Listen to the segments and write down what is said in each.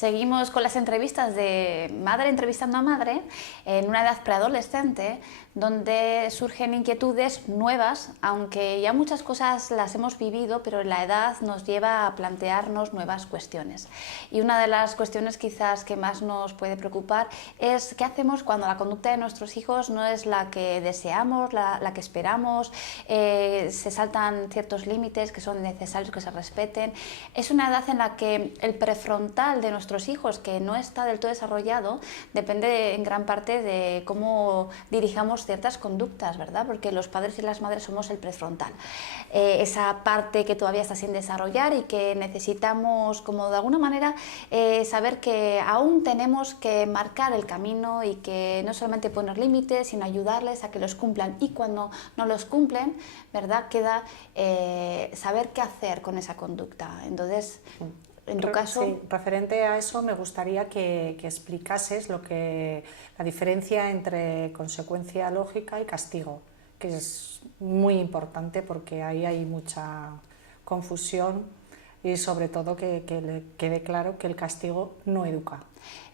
Seguimos con las entrevistas de madre entrevistando a madre en una edad preadolescente, donde surgen inquietudes nuevas, aunque ya muchas cosas las hemos vivido, pero la edad nos lleva a plantearnos nuevas cuestiones. Y una de las cuestiones quizás que más nos puede preocupar es qué hacemos cuando la conducta de nuestros hijos no es la que deseamos, la que esperamos, se saltan ciertos límites que son necesarios que se respeten. Es una edad en la que el prefrontal de nuestros hijos, que no está del todo desarrollado, depende en gran parte de cómo dirijamos ciertas conductas, ¿verdad? Porque los padres y las madres somos el prefrontal, esa parte que todavía está sin desarrollar y que necesitamos, como de alguna manera, saber que aún tenemos que marcar el camino y que no solamente poner límites, sino ayudarles a que los cumplan, y cuando no los cumplen, ¿verdad? Queda saber qué hacer con esa conducta. Entonces, en tu caso... Sí, referente a eso me gustaría que explicases la diferencia entre consecuencia lógica y castigo, que es muy importante porque ahí hay mucha confusión y sobre todo que le quede claro que el castigo no educa.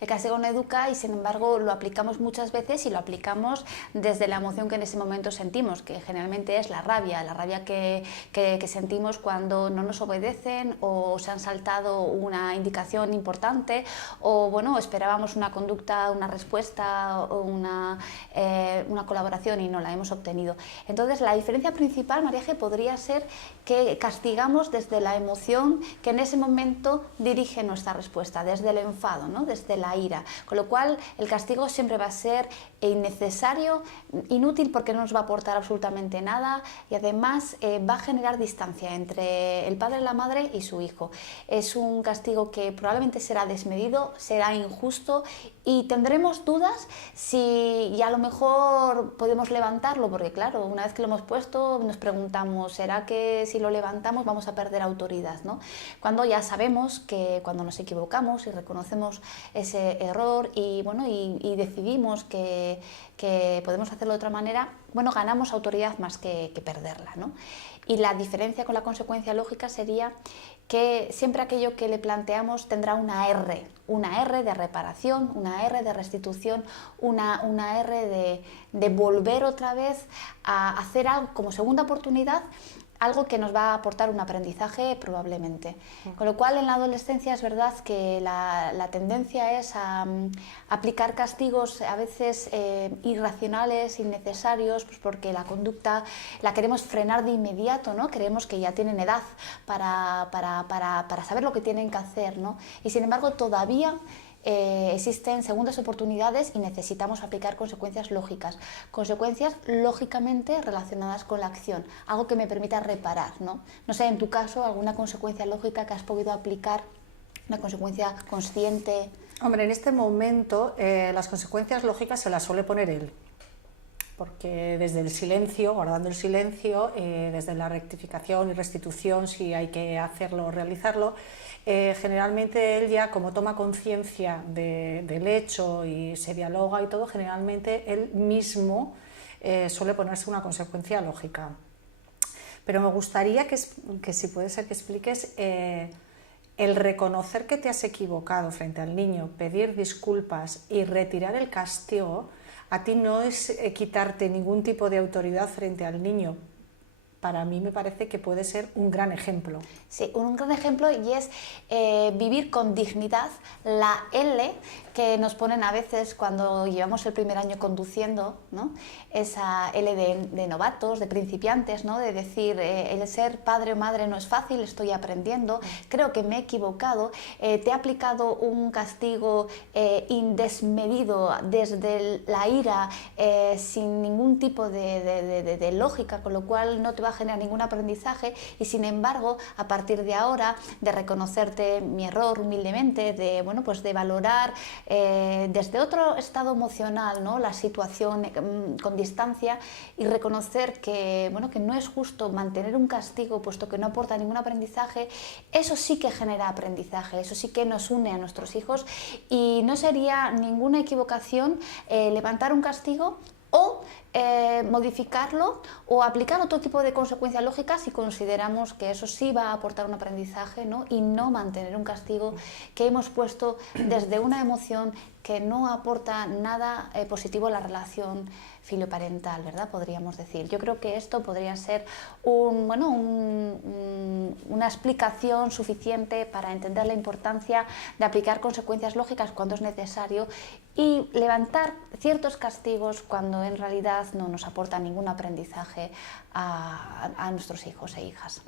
El castigo no educa y, sin embargo, lo aplicamos muchas veces y lo aplicamos desde la emoción que en ese momento sentimos, que generalmente es la rabia que sentimos cuando no nos obedecen o se han saltado una indicación importante o, bueno, esperábamos una conducta, una respuesta o una colaboración y no la hemos obtenido. Entonces, la diferencia principal, María G., podría ser que castigamos desde la emoción que en ese momento dirige nuestra respuesta, desde el enfado, ¿no? Desde la ira, con lo cual el castigo siempre va a ser innecesario, inútil, porque no nos va a aportar absolutamente nada y además va a generar distancia entre el padre, la madre y su hijo. Es un castigo que probablemente será desmedido, será injusto y tendremos dudas si a lo mejor podemos levantarlo, porque claro, una vez que lo hemos puesto nos preguntamos, ¿será que si lo levantamos vamos a perder autoridad, ¿no? Cuando ya sabemos que cuando nos equivocamos y reconocemos ese error y, bueno, y decidimos que podemos hacerlo de otra manera, bueno, ganamos autoridad más que perderla, ¿no? Y la diferencia con la consecuencia lógica sería que siempre aquello que le planteamos tendrá una R de reparación, una R de restitución, una R de volver otra vez a hacer algo como segunda oportunidad, algo que nos va a aportar un aprendizaje probablemente. Con lo cual, en la adolescencia es verdad que la tendencia es a aplicar castigos a veces irracionales, innecesarios, pues porque la conducta la queremos frenar de inmediato, ¿no? Creemos que ya tienen edad para saber lo que tienen que hacer, ¿no? Y sin embargo todavía existen segundas oportunidades y necesitamos aplicar consecuencias lógicamente relacionadas con la acción, algo que me permita reparar, ¿no? No sé, en tu caso, alguna consecuencia lógica que has podido aplicar, una consecuencia consciente. Hombre, en este momento las consecuencias lógicas se las suele poner él, porque desde el silencio, guardando el silencio, desde la rectificación y restitución, si hay que hacerlo o realizarlo, generalmente él ya, como toma conciencia del hecho y se dialoga y todo, generalmente él mismo suele ponerse una consecuencia lógica. Pero me gustaría que si puede ser que expliques el reconocer que te has equivocado frente al niño, pedir disculpas y retirar el castigo. A ti no es quitarte ningún tipo de autoridad frente al niño. Para mí me parece que puede ser un gran ejemplo. Sí, un gran ejemplo, y es vivir con dignidad la L que nos ponen a veces cuando llevamos el primer año conduciendo, ¿no? Esa L de novatos, de principiantes, ¿no? De decir, el ser padre o madre no es fácil, estoy aprendiendo, creo que me he equivocado, te he aplicado un castigo indesmedido desde la ira, sin ningún tipo de lógica, con lo cual no te va a generar ningún aprendizaje, y sin embargo, a partir de ahora, de reconocerte mi error humildemente, de, bueno, pues de valorar desde otro estado emocional, ¿no? La situación con distancia, y reconocer que, bueno, que no es justo mantener un castigo puesto que no aporta ningún aprendizaje. Eso sí que genera aprendizaje, eso sí que nos une a nuestros hijos, y no sería ninguna equivocación levantar un castigo o modificarlo o aplicar otro tipo de consecuencias lógicas si consideramos que eso sí va a aportar un aprendizaje, ¿no? Y no mantener un castigo que hemos puesto desde una emoción que no aporta nada positivo a la relación filioparental, ¿verdad? Podríamos decir. Yo creo que esto podría ser una explicación suficiente para entender la importancia de aplicar consecuencias lógicas cuando es necesario y levantar ciertos castigos cuando en realidad no nos aporta ningún aprendizaje a nuestros hijos e hijas.